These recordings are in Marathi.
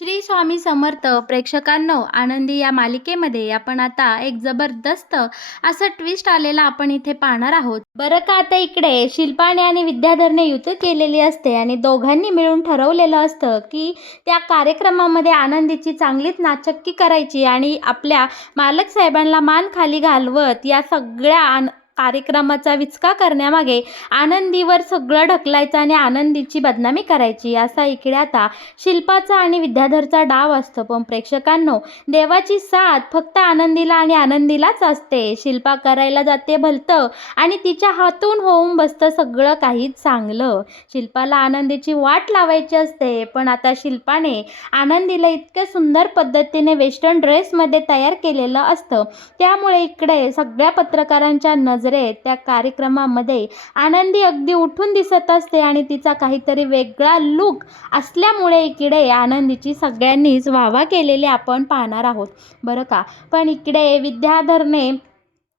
श्री स्वामी समर्थ प्रेक्षकांनो, आनंदी या मालिकेमध्ये आपण आता एक जबरदस्त असं ट्विस्ट आलेला आपण इथे पाहणार आहोत. बरं का, आता इकडे शिल्पाने आणि विद्याधरने युती केलेली असते आणि दोघांनी मिळून ठरवलेलं असतं की त्या कार्यक्रमामध्ये आनंदीची चांगलीच नाचक्की करायची आणि आपल्या मालक साहेबांना मान खाली घालवत या सगळ्या कार्यक्रमाचा विचका करण्यामागे आनंदीवर सगळं ढकलायचं आणि आनंदीची बदनामी करायची, असा इकडे आता शिल्पाचा आणि विद्याधरचा डाव असतो. पण प्रेक्षकांनो, देवाची साथ फक्त आनंदीला आणि आनंदीलाच असते. शिल्पा करायला जाते भलतं आणि तिच्या हातून होऊन बसतं सगळं काही चांगलं. शिल्पाला आनंदीची वाट लावायची असते, पण आता शिल्पाने आनंदीला इतक्या सुंदर पद्धतीने वेस्टर्न ड्रेसमध्ये तयार केलेलं असतं. त्यामुळे इकडे सगळ्या पत्रकारांच्या नजरेत त्या कार्यक्रमामध्ये आनंदी अगदी उठून दिसत असते आणि तिचा काहीतरी वेगळा लुक असल्यामुळे इकडे आनंदीची सगळ्यांनीच वाहवा केलेली आपण पाहणार आहोत. बरं का, पण इकडे विद्याधरने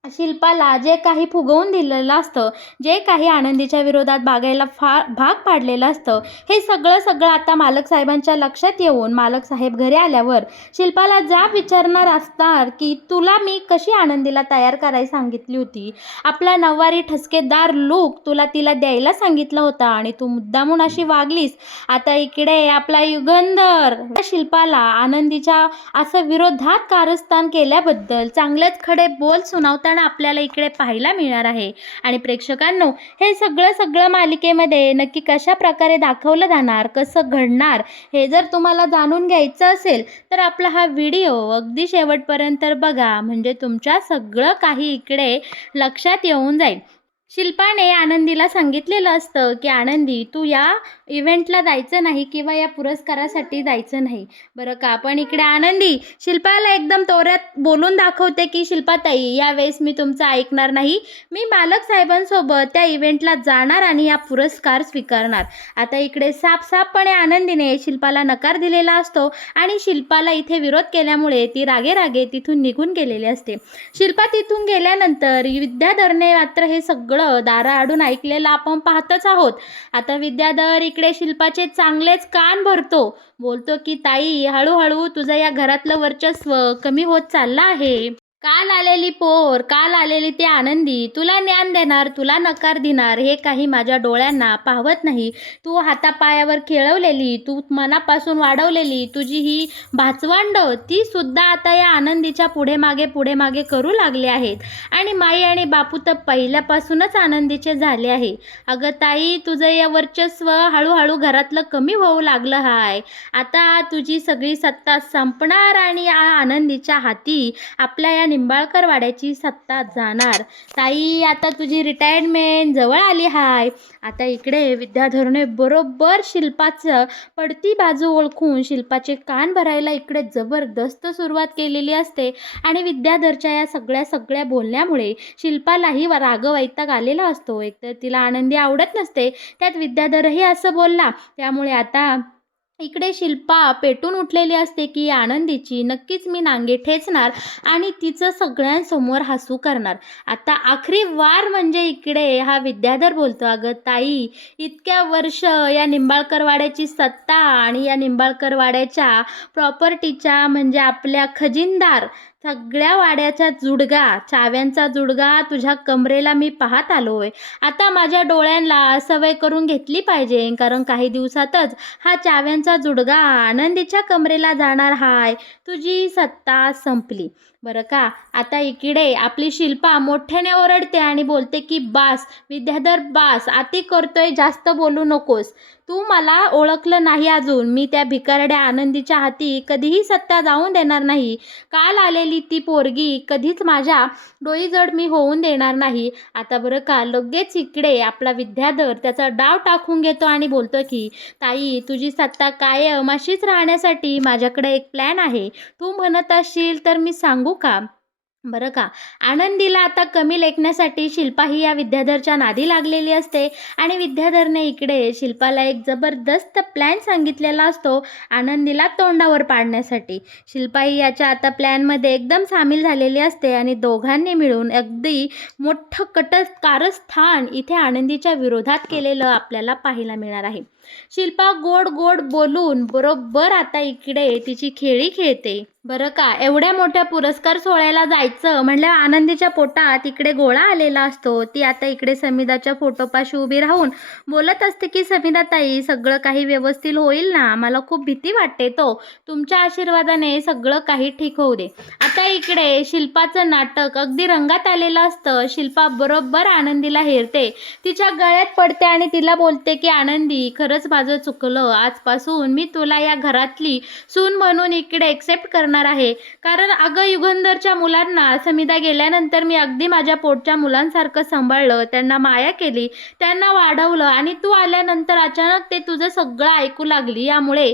शिल्पाला जे काही फुगवून दिलेलं असतं, जे काही आनंदीच्या विरोधात बागायला भाग पाडलेलं असतं, हे सगळं आता मालक साहेबांच्या लक्षात येऊन मालक साहेब घरी आल्यावर शिल्पाला जाब विचारणार असणार की तुला मी कशी आनंदीला तयार करायला सांगितली होती, आपला नऊवारी ठसकेदार लूक तुला तिला द्यायला सांगितलं होतं आणि तू मुद्दामून अशी वागलीस. आता इकडे आपला युगंधर शिल्पाला आनंदीच्या असं विरोधात कारस्थान केल्याबद्दल चांगलेच खडे बोल सुनावताना आपल्याला इकडे पाहायला मिळणार आहे. आणि प्रेक्षकांनो, हे सगळं मालिकेमध्ये नक्की कशा प्रकारे दाखवलं जाणार, कसं घडणार, हे जर तुम्हाला जाणून घ्यायचं असेल तर आपला हा व्हिडिओ अगदी शेवटपर्यंत बघा, म्हणजे तुमच्या सगळं काही इकडे लक्षात येऊन जाईल. शिल्पाने आनंदीला सांगितलेलं असतं की आनंदी, तू या इव्हेंटला जायचं नाही किंवा या पुरस्कारासाठी जायचं नाही. बरं का, पण इकडे आनंदी शिल्पाला एकदम तोऱ्यात बोलून दाखवते की शिल्पाताई, यावेळेस मी तुमचं ऐकणार नाही, मी मालक साहेबांसोबत त्या इव्हेंटला जाणार आणि या पुरस्कार स्वीकारणार. आता इकडे साफसाफपणे आनंदीने शिल्पाला नकार दिलेला असतो आणि शिल्पाला इथे विरोध केल्यामुळे ती रागे तिथून निघून गेलेली असते. शिल्पा तिथून गेल्यानंतर विद्याधरने मात्र हे सगळं दाराआडून ऐकलेलं आपण पाहतच आहोत. आता विद्याधर इकडे शिल्पाचे चांगलेच कान भरतो, बोलतो की ताई, हळूहळू तुझं या घरातलं वर्चस्व कमी होत चाललं आहे. काल आलेली पोर, काल आलेली ती आनंदी तुला ज्ञान देणार, तुला नकार देणार, हे काही माझ्या डोळ्यांना पाहवत नाही. तू हातापायावर खेळवलेली, तू मनापासून वाढवलेली तुझी ही भाचवांड, ती सुद्धा आता या आनंदीच्या पुढे मागे करू लागले आहेत. आणि माई आणि बापू तर पहिल्यापासूनच आनंदीचे झाले आहे. अगं ताई, तुझं या वर्चस्व हळूहळू घरातलं कमी होऊ लागलं आहे. आता तुझी सगळी सत्ता संपणार आणि आनंदीच्या हाती आपल्या या निंबाळकर वाड्याची सत्ता जाणार. ताई, आता तुझी रिटायरमेंट जवळ आली हाय. आता इकडे विद्याधरने बरोबर शिल्पाचं पडती बाजू ओळखून शिल्पाचे कान भरायला इकडे जबरदस्त सुरुवात केलेली असते. आणि विद्याधरच्या या सगळ्या बोलण्यामुळे शिल्पालाही राग वैताग आलेला असतो. एकतर तिला आनंदी आवडत नसते, त्यात विद्याधरही असं बोलला, त्यामुळे आता इकडे शिल्पा पेटून उठलेली असते की आनंदीची नक्कीच मी नांगे ठेचणार आणि तिचं सगळ्यांसमोर हसू करणार. आता आखरी वार म्हणजे इकडे हा विद्याधर बोलतो, अगं ताई, इतक्या वर्ष या निंबाळकर वाड्याची सत्ता आणि या निंबाळकर वाड्याच्या प्रॉपर्टीच्या म्हणजे आपल्या खजिनदार सगळ्या वाड्याचा जुडगा, चाव्यांचा जुडगा तुझ्या कमरेला मी पाहत आलोय. आता माझ्या डोळ्यांना सवय करून घेतली पाहिजे, कारण काही दिवसातच हा चाव्यांचा जुडगा आनंदीच्या कमरेला जाणार हाय. तुझी सत्ता संपली. बरं का, आता इकडे आपली शिल्पा मोठ्याने ओरडते आणि बोलते की बास विद्याधर, बास, आती करतोय, जास्त बोलू नकोस. तू मला ओळखलं नाही अजून. मी त्या भिकारड्या आनंदीच्या हाती कधीही सत्ता जाऊन देणार नाही. काल आलेली ती पोरगी कधीच माझ्या डोईजड मी होऊन देणार नाही. आता बरं का, लगेच इकडे आपला विद्याधर त्याचा डाव टाकून घेतो आणि बोलतो की ताई, तुझी सत्ता कायम अशीच राहण्यासाठी माझ्याकडे एक प्लॅन आहे. तू म्हणत असशील तर मी सांगू का? बरं का, आनंदीला आता कमी लेखण्यासाठी शिल्पा ही या विद्याधरच्या नादी लागलेली असते आणि विद्याधरने इकडे शिल्पाला एक जबरदस्त प्लॅन सांगितलेला असतो आनंदीला तोंडावर पाडण्यासाठी. शिल्पा ही याच्या आता प्लॅनमध्ये एकदम सामील झालेली असते आणि दोघांनी मिळून अगदी मोठं कारस्थान इथे आनंदीच्या विरोधात केलेलं आपल्याला पाहायला मिळणार आहे. शिल्पा गोड गोड बोलून बरोबर आता इकडे तिची खेळी खेळते. बरं का, एवढ्या मोठ्या पुरस्कार सोहळ्याला जायचं म्हणल्या आनंदीच्या पोटात इकडे गोळा आलेला असतो. ती आता इकडे समिधाच्या फोटोपाशी उभी राहून बोलत असते की समिधा ताई, सगळं काही व्यवस्थित होईल ना? मला खूप भीती वाटते तुमच्या आशीर्वादाने सगळं काही ठीक होऊ दे. आता इकडे शिल्पाचं नाटक अगदी रंगात आलेलं असतं. शिल्पा बरोबर आनंदीला हेरते, तिच्या गळ्यात पडते आणि तिला बोलते की आनंदी, खरंच माझं चुकलं. आजपासून मी तुला या घरातली सून म्हणून इकडे एक्सेप्ट करणार आहे. कारण अगं, युगंधरच्या मुलांना समिधा गेल्यानंतर मी अगदी माझ्या पोटच्या मुलांसारखं सांभाळलं, त्यांना माया केली, त्यांना वाढवलं आणि तू आल्यानंतर अचानक ते तुझं सगळं ऐकू लागली. यामुळे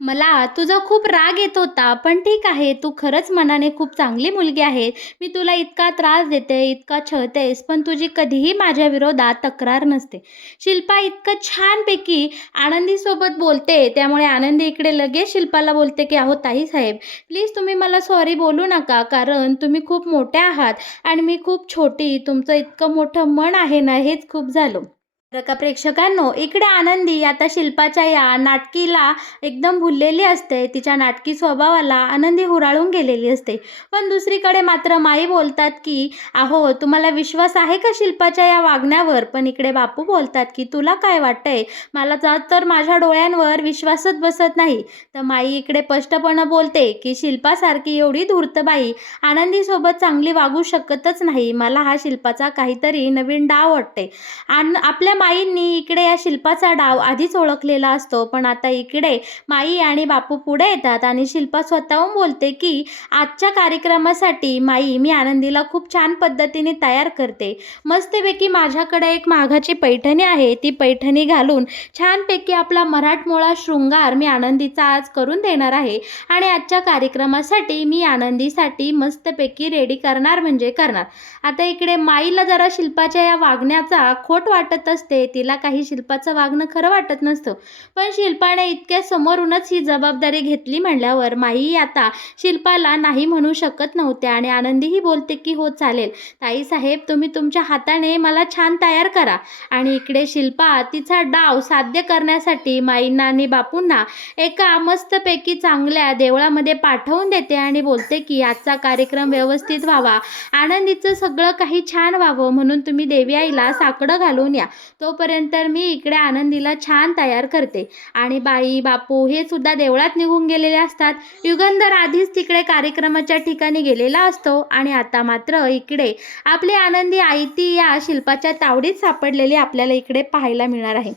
मला तुझा खूप राग येत होता. पण ठीक आहे, तू खरंच मनाने खूप चांगली मुलगी आहे. मी तुला इतका त्रास देते, इतका छळतेस, पण तुझी कधीही माझ्या विरोधात तक्रार नसते. शिल्पा इतकं छानपैकी आनंदीसोबत बोलते. त्यामुळे आनंदी इकडे लगेच शिल्पाला बोलते की अहो ताई साहेब, प्लीज तुम्ही मला सॉरी बोलू नका, कारण तुम्ही खूप मोठ्या आहात आणि मी खूप छोटी. तुमचं इतकं मोठं मन आहे ना, हेच खूप झालं. बरं का प्रेक्षकांनो, इकडे आनंदी आता शिल्पाच्या या नाटकीला एकदम भुललेली असते. तिच्या नाटकी स्वभावाला आनंदी हुराळून गेलेली असते. पण दुसरीकडे मात्र माई बोलतात की अहो, तुम्हाला विश्वास आहे का शिल्पाच्या या वागण्यावर? पण इकडे बापू बोलतात की तुला काय वाटतंय, मला तर माझ्या डोळ्यांवर विश्वासच बसत नाही. तर माई इकडे स्पष्टपणे बोलते की शिल्पासारखी एवढी धूर्त बाई आनंदीसोबत चांगली वागू शकतच नाही. मला हा शिल्पाचा काहीतरी नवीन डाव वाटते. आपल्या माईंनी इकडे या शिल्पाचा डाव आधीच ओळखलेला असतो. पण आता इकडे माई आणि बापू पुढे येतात आणि शिल्पा स्वतःहून बोलते की आजच्या कार्यक्रमासाठी माई, मी आनंदीला खूप छान पद्धतीने तयार करते. मस्तपैकी माझ्याकडे एक मागाची पैठणी आहे, ती पैठणी घालून छानपैकी आपला मराठमोळा शृंगार मी आनंदीचा आज करून देणार आहे. आणि आजच्या कार्यक्रमासाठी मी आनंदीसाठी मस्तपैकी रेडी करणार म्हणजे करणार. आता इकडे माईला जरा शिल्पाच्या या वागण्याचा खोट वाटत असते. तिला काही शिल्पाचं वागणं खरं वाटत नसतं. पण शिल्पाने इतक्या समोरूनच ही जबाबदारी घेतली म्हणल्यावर माई आता शिल्पाला नाही म्हणू शकत नव्हते. आणि आनंदीही बोलते की हो चालेल ताईसाहेब, तुम्ही तुमच्या हाताने मला छान तयार करा. आणि इकडे शिल्पा तिचा डाव साध्य करण्यासाठी माईंना आणि बापूंना एका मस्तपैकी चांगल्या देवळामध्ये पाठवून देते आणि बोलते की आजचा कार्यक्रम व्यवस्थित व्हावा, आनंदीचं सगळं काही छान व्हावं, म्हणून तुम्ही देवी आईला साकडं घालून या. तोपर्यंत मी इकडे आनंदीला छान तयार करते. आणि बाई बापू हे सुद्धा देवळात निघून गेलेले असतात. युगंधर आधीच तिकडे कार्यक्रमाच्या ठिकाणी गेलेला असतो. आणि आता मात्र इकडे आपली आनंदी आयती या शिल्पाच्या तावडीत सापडलेली आपल्याला इकडे पाहायला मिळणार आहे.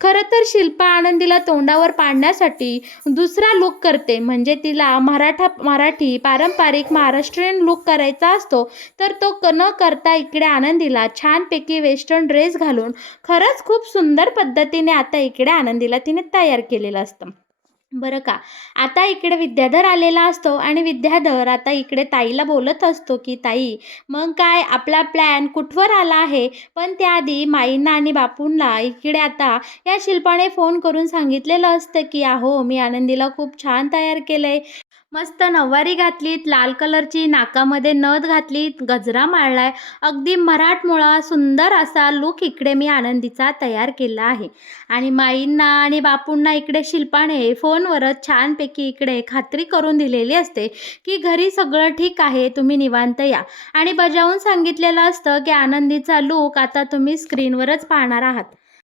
खरं तर शिल्पा आनंदीला तोंडावर पाडण्यासाठी दुसरा लुक करते. म्हणजे तिला मराठी पारंपरिक महाराष्ट्रीयन लुक करायचा असतो. तर तो न करता इकडे आनंदीला छानपैकी वेस्टर्न ड्रेस घालून खरंच खूप सुंदर पद्धतीने आता इकडे आनंदीला तिने तयार केलेलं असतं. बरं का, आता इकडे विद्याधर आलेला असतो आणि विद्याधर आता इकडे ताईला बोलत असतो की ताई, मग काय आपला प्लॅन कुठवर आला आहे? पण त्याआधी माईंना आणि बापूंना इकडे आता या शिल्पाने फोन करून सांगितलेलं असतं की अहो, मी आनंदीला खूप छान तयार केलंय. मस्त नऊवारी घातलीत, लाल कलरची, नाकामध्ये नथ घातलीत, गजरा माळलाय, अगदी मराठमोळा सुंदर असा लूक इकडे मी आनंदीचा तयार केला आहे. आणि माईंना आणि बापूंना इकडे शिल्पाने फोनवरच छानपैकी इकडे खात्री करून दिलेली असते की घरी सगळं ठीक आहे, तुम्ही निवांत या. आणि बजावून सांगितलेलं असतं की आनंदीचा लूक आता तुम्ही स्क्रीनवरच पाहणार आहात.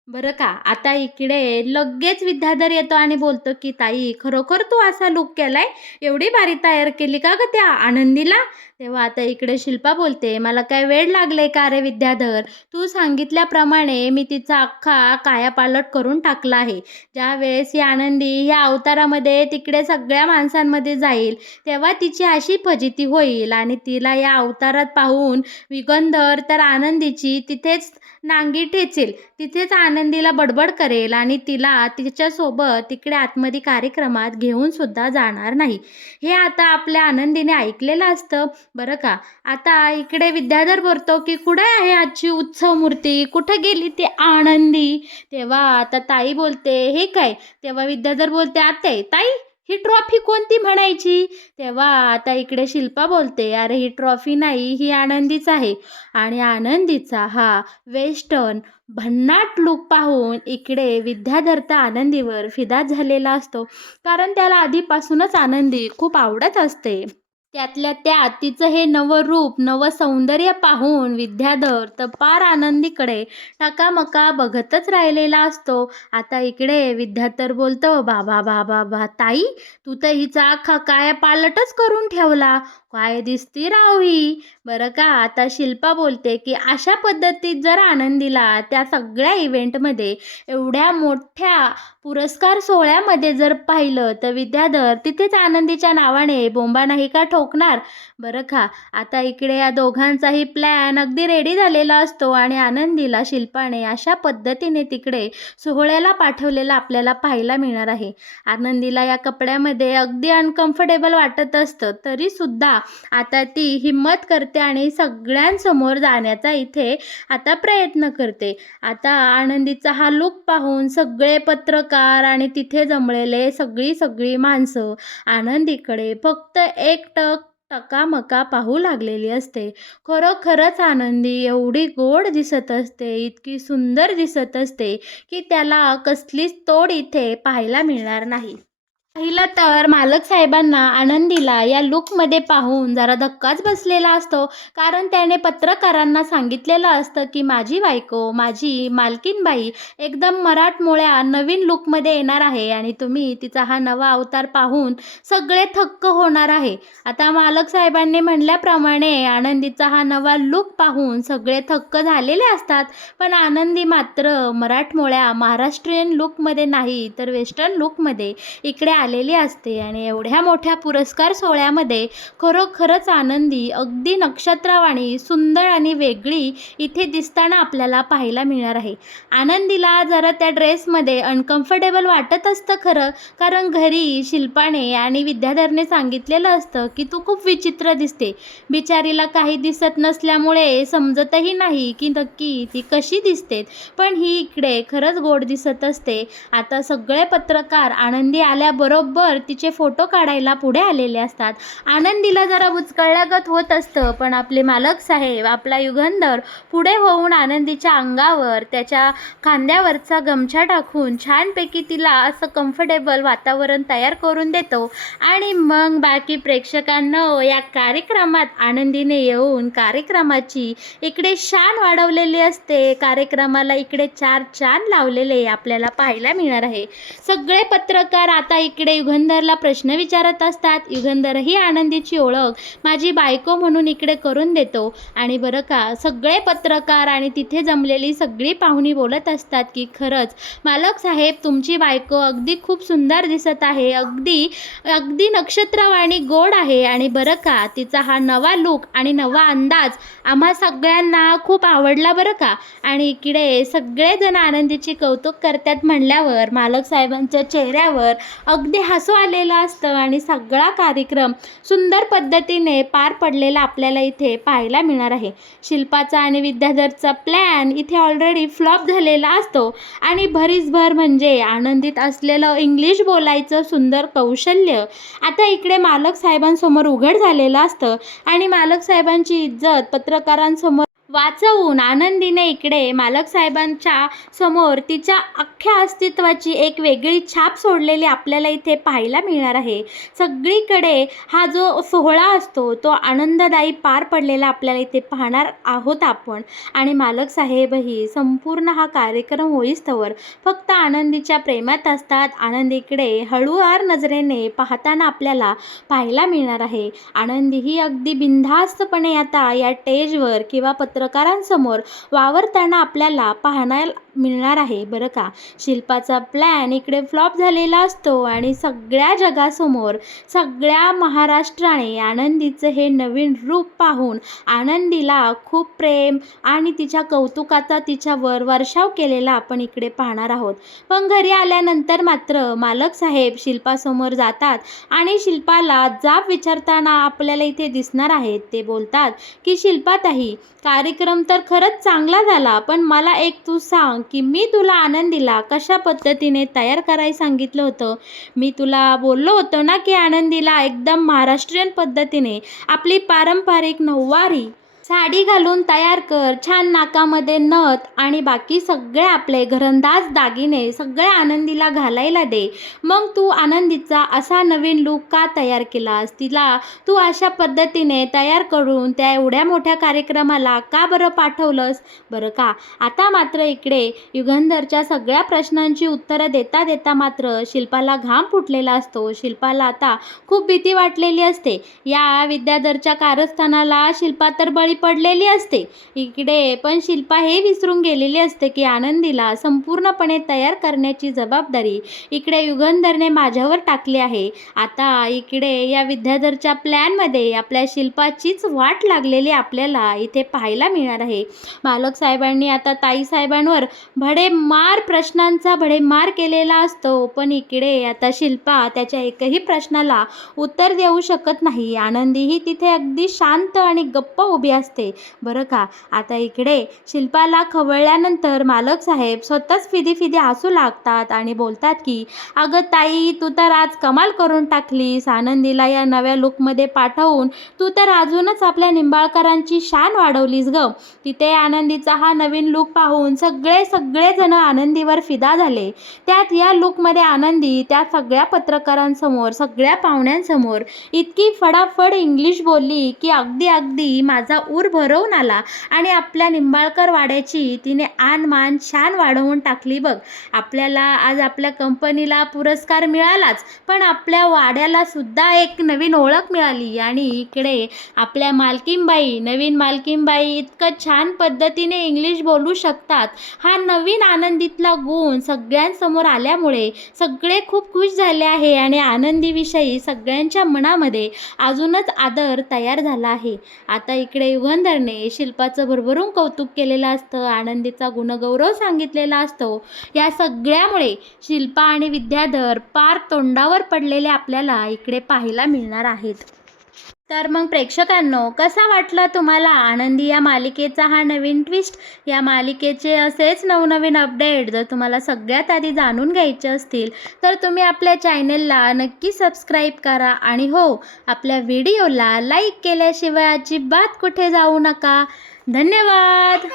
बरं का, आता इकडे लगेच विद्याधर येतो आणि बोलतो की ताई, खरोखर तू असा लूक केलाय, एवढी भारी तयार केली का ग त्या आनंदीला? तेव्हा आता इकडे शिल्पा बोलते, मला काय वेळ लागले का रे विद्याधर? तू सांगितल्याप्रमाणे मी तिचा अख्खा कायापालट करून टाकला आहे. ज्या वेळेस ही आनंदी ह्या अवतारामध्ये तिकडे सगळ्या माणसांमध्ये जाईल, तेव्हा तिची अशी फजिती होईल आणि तिला या अवतारात पाहून युगंधर तर आनंदीची तिथेच नांगी ठेचेल, तिथेच आनंदीला बडबड करेल आणि तिला तिच्यासोबत तिकडे आतमध्ये कार्यक्रमात घेऊन सुद्धा जाणार नाही. हे आता आपल्या आनंदीने ऐकलेलं असतं. बरं का, आता इकडे विद्याधर बोलतो की कुठे आहे आजची उत्सव मूर्ती, कुठं गेली ती आनंदी? तेव्हा आता ताई बोलते हे काय? तेव्हा विद्याधर बोलते आते ताई, ही ट्रॉफी कोणती म्हणायची? तेव्हा आता इकडे शिल्पा बोलते, अरे ही ट्रॉफी नाही, ही आनंदीच आहे. आणि आनंदीचा हा वेस्टर्न भन्नाट लूक पाहून इकडे विद्याधर तर आनंदीवर फिदा झालेला असतो. कारण त्याला आधीपासूनच आनंदी खूप आवडत असते. त्यातल्या त्यात तिचं हे नवं रूप, नवं सौंदर्य पाहून विद्याधर तर पार आनंदीकडे टकामका बघतच राहिलेला असतो. आता इकडे विद्याधर बोलतो, "बाबा, बाबा, बा ताई, तू तर हिचा अख्खा कायापालटच करून ठेवला. काय दिसती राव ही." बरं का, आता शिल्पा बोलते, की अशा पद्धतीत जर आनंदीला त्या सगळ्या इव्हेंटमध्ये, एवढ्या मोठ्या पुरस्कार सोहळ्यामध्ये जर पाहिलं, तर विद्याधर तिथेच आनंदीच्या नावाने बोंबा नाही का ठोकणार? बरं का, आता इकडे या दोघांचाही प्लॅन अगदी रेडी झालेला असतो आणि आनंदीला शिल्पाने अशा पद्धतीने तिकडे सोहळ्याला पाठवलेलं आपल्याला पाहायला मिळणार आहे. आनंदीला या कपड्यामध्ये अगदी अनकम्फर्टेबल वाटत असतं, तरीसुद्धा आता ती हिम्मत करते आणि सगळ्यांसमोर जाण्याचा इथे आता प्रयत्न करते. आता आनंदीचा हा लूक पाहून सगळे पत्रकार आणि तिथे जमलेले सगळी माणसं आनंदीकडे फक्त एकटक टकामका पाहू लागलेली असते. खरोखरच आनंदी एवढी गोड दिसत असते, इतकी सुंदर दिसत असते, की त्याला कसलीच तोड इथे पाहायला मिळणार नाही. पाहिलं तर मालक साहेबांना आनंदीला या लूकमध्ये पाहून जरा धक्काच बसलेला असतो. कारण त्याने पत्रकारांना सांगितलेलं असतं, की माझी बायको, माझी मालकीनबाई एकदम मराठमोळ्या नवीन लूकमध्ये येणार आहे आणि तुम्ही तिचा हा नवा अवतार पाहून सगळे थक्क होणार आहे. आता मालक साहेबांनी म्हणल्याप्रमाणे आनंदीचा हा नवा लूक पाहून सगळे थक्क झालेले असतात. पण आनंदी मात्र मराठमोळ्या महाराष्ट्रीयन लूकमध्ये नाही, तर वेस्टर्न लूकमध्ये इकडे आलेली असते आणि एवढ्या मोठ्या पुरस्कार सोहळ्यामध्ये खरोखरच आनंदी अगदी नक्षत्रवाणी सुंदर आणि वेगळी इथे दिसताना आपल्याला पाहायला मिळणार आहे. आनंदीला जरा त्या ड्रेसमध्ये अनकम्फर्टेबल वाटत असतं खरं, कारण घरी शिल्पाने आणि विद्याधरने सांगितलेलं असतं, की तू खूप विचित्र दिसते. बिचारीला काही दिसत नसल्यामुळे समजतही नाही की नक्की ती कशी दिसते. पण ही इकडे खरंच गोड दिसत असते. आता सगळे पत्रकार आनंदी आल्याबरोबर तिचे फोटो काढायला पुढे आलेले असतात. आनंदीला जरा बुचकळल्यागत होत असतं, पण आपले मालक साहेब, आपला युगंधर पुढे होऊन आनंदीच्या अंगावर त्याच्या खांद्यावरचा गमछा टाकून छानपैकी तिला असं कम्फर्टेबल वातावरण तयार करून देतो. आणि मग बाकी प्रेक्षकांनो, या कार्यक्रमात आनंदीने येऊन कार्यक्रमाची इकडे शान वाढवलेली असते. कार्यक्रमाला इकडे 4 चांद लावलेले आपल्याला पाहायला मिळणार आहे. सगळे पत्रकार आता इकडे युगंधरला प्रश्न विचारत असतात. युगंधरही आनंदीची ओळख माझी बायको म्हणून इकडे करून देतो. आणि बरं का, सगळे पत्रकार आणि तिथे जमलेली सगळी पाहुणी बोलत असतात, की खरंच मालक साहेब, तुमची बायको अगदी खूप सुंदर दिसत आहे, अगदी अगदी नक्षत्रवाणी गोड आहे. आणि बरं का, तिचा हा नवा लूक आणि नवा अंदाज आम्हा सगळ्यांना खूप आवडला बरं का. आणि इकडे सगळेजण आनंदीची कौतुक करतात म्हणल्यावर मालक साहेबांच्या चेहऱ्यावर अगदी हसू आलेलं असतं आणि सगळा कार्यक्रम सुंदर पद्धतीने पार पडलेला आपल्याला इथे पाहायला मिळणार आहे. शिल्पाचा आणि विद्याधरचा प्लॅन इथे ऑलरेडी फ्लॉप झालेला असतो आणि भरीसभर म्हणजे आनंदीत असलेलं इंग्लिश बोलायचं सुंदर कौशल्य आता इकडे मालक साहेबांसमोर उघड झालेलं असतं आणि मालक साहेबांची इज्जत पत्रकारांसमोर वाचवून आनंदीने इकडे मालक साहेबांच्या समोर तिच्या अख्ख्या अस्तित्वाची एक वेगळी छाप सोडलेली आपल्याला इथे पाहायला मिळणार आहे. सगळीकडे हा जो सोहळा असतो तो आनंददायी पार पडलेला आपल्याला इथे पाहणार आहोत आपण. आणि मालक साहेबही संपूर्ण हा कार्यक्रम होईस्तोवर फक्त आनंदीच्या प्रेमात असतात. आनंद इकडे हळूवार नजरेने पाहताना आपल्याला पाहायला मिळणार आहे. आनंदी ही अगदी बिनधास्तपणे आता या स्टेजवर किंवा पत्रकारांसमोर वावरताना आपल्याला पाहायला मिळणार आहे बरं का. शिल्पाचा प्लॅन इकडे फ्लॉप झालेला असतो आणि सगळ्या जगासमोर सगळ्या महाराष्ट्राने आनंदीचं हे नवीन रूप पाहून आनंदीला खूप प्रेम आणि तिच्या कौतुकाचा तिच्यावर वर्षाव केलेला आपण इकडे पाहणार आहोत. पण घरी आल्यानंतर मात्र मालक साहेब शिल्पासमोर जातात आणि शिल्पाला जाब विचारताना आपल्याला इथे दिसणार आहेत. ते बोलतात, की शिल्पाताई, कार्यक्रम तर खरंच चांगला झाला, पण मला एक तू सांग, सांग की मी तुला आनंदीला कशा पद्धतीने तयार करायला सांगितलं होतं. मी तुला बोललो होतो ना की आनंदीला एकदम महाराष्ट्रीयन पद्धतीने आपली पारंपरिक नऊवारी साडी घालून तयार कर, छान नाकामध्ये नथ आणि बाकी सगळे आपले घरंदाज दागिने सगळे आनंदीला घालायला दे. मग तू आनंदीचा असा नवीन लूक का तयार केलास? तिला तू अशा पद्धतीने तयार करून त्या एवढ्या मोठ्या कार्यक्रमाला का बरं पाठवलंस? बरं का, आता मात्र इकडे युगंधरच्या सगळ्या प्रश्नांची उत्तरं देता देता मात्र शिल्पाला घाम फुटलेला असतो. शिल्पाला आता खूप भीती वाटलेली असते. या विद्याधरच्या कारस्थानाला शिल्पा तर बळी पडलेली असते. इकडे पण शिल्पा हे विसरून गेलेली असते की आनंदीला संपूर्णपणे तयार करण्याची जबाबदारी इकडे युगंधरने माझ्यावर टाकली आहे. आता इकडे या विद्याधरच्या प्लॅनमध्ये आपल्या शिल्पाचीच वाट लागलेली आपल्याला इथे पाहायला मिळणार आहे. मालक साहेबांनी आता ताई साहेबांवर प्रश्नांचा भडेमार केलेला असतो, पण इकडे आता शिल्पा त्याच्या एकही प्रश्नाला उत्तर देऊ शकत नाही. आनंदी ही तिथे अगदी शांत आणि गप्प उभी असते. बरं का, आता इकडे शिल्पाला खवळल्यानंतर मालक साहेब स्वतःच फिदी फिदी हसू लागतात आणि बोलतात की अगं ताई, तू तर आज कमाल करून टाकलीस. आनंदीला या नव्या लुकमध्ये पाठवून तू तर अजूनच आपल्या निंबाळकरांची शान वाढवलीस ग. तिथे आनंदीचा हा नवीन लुक पाहून सगळे जण आनंदीवर फिदा झाले. त्यात या लुकमध्ये आनंदी त्या सगळ्या पत्रकारांसमोर सगळ्या पाहुण्यांसमोर इतकी फडाफड इंग्लिश बोलली की अगदी माझा ऊर भरवून आला आणि आपल्या निंबाळकर वाड्याची तिने आन मान शान वाढवून टाकली बघ. आपल्याला आज आपल्या कंपनीला पुरस्कार मिळालाच, पण आपल्या वाड्याला सुद्धा एक नवीन ओळख मिळाली. आणि इकडे आपल्या मालकीनबाई, नवीन मालकीनबाई इतकं छान पद्धतीने इंग्लिश बोलू शकतात. हा नवीन आनंदीतला गुण सगळ्यांसमोर आल्यामुळे सगळे खूप खुश झाले आहे आणि आनंदीविषयी सगळ्यांच्या मनामध्ये अजूनच आदर तयार झाला आहे. आता इकडे युगंधरने शिल्पाचं भरभरून कौतुक केलेलं असतं, आनंदीचा गुणगौरव सांगितलेला असतो. या सगळ्यामुळे शिल्पा आणि विद्याधर पार तोंडावर पडलेले आपल्याला इकडे पाहायला मिळणार आहेत. तर मग प्रेक्षकांनो, कसा वाटला तुम्हाला आनंदी या मालिकेचा हा नवीन ट्विस्ट? या मालिकेचे असेच नवनवीन अपडेट जर तुम्हाला सगळ्यात आधी जाणून घ्यायचे असतील तर तुम्ही आपल्या चॅनेलला नक्की सबस्क्राईब करा आणि हो, आपल्या व्हिडिओला लाईक केल्याशिवाय अजिबात कुठे जाऊ नका. धन्यवाद.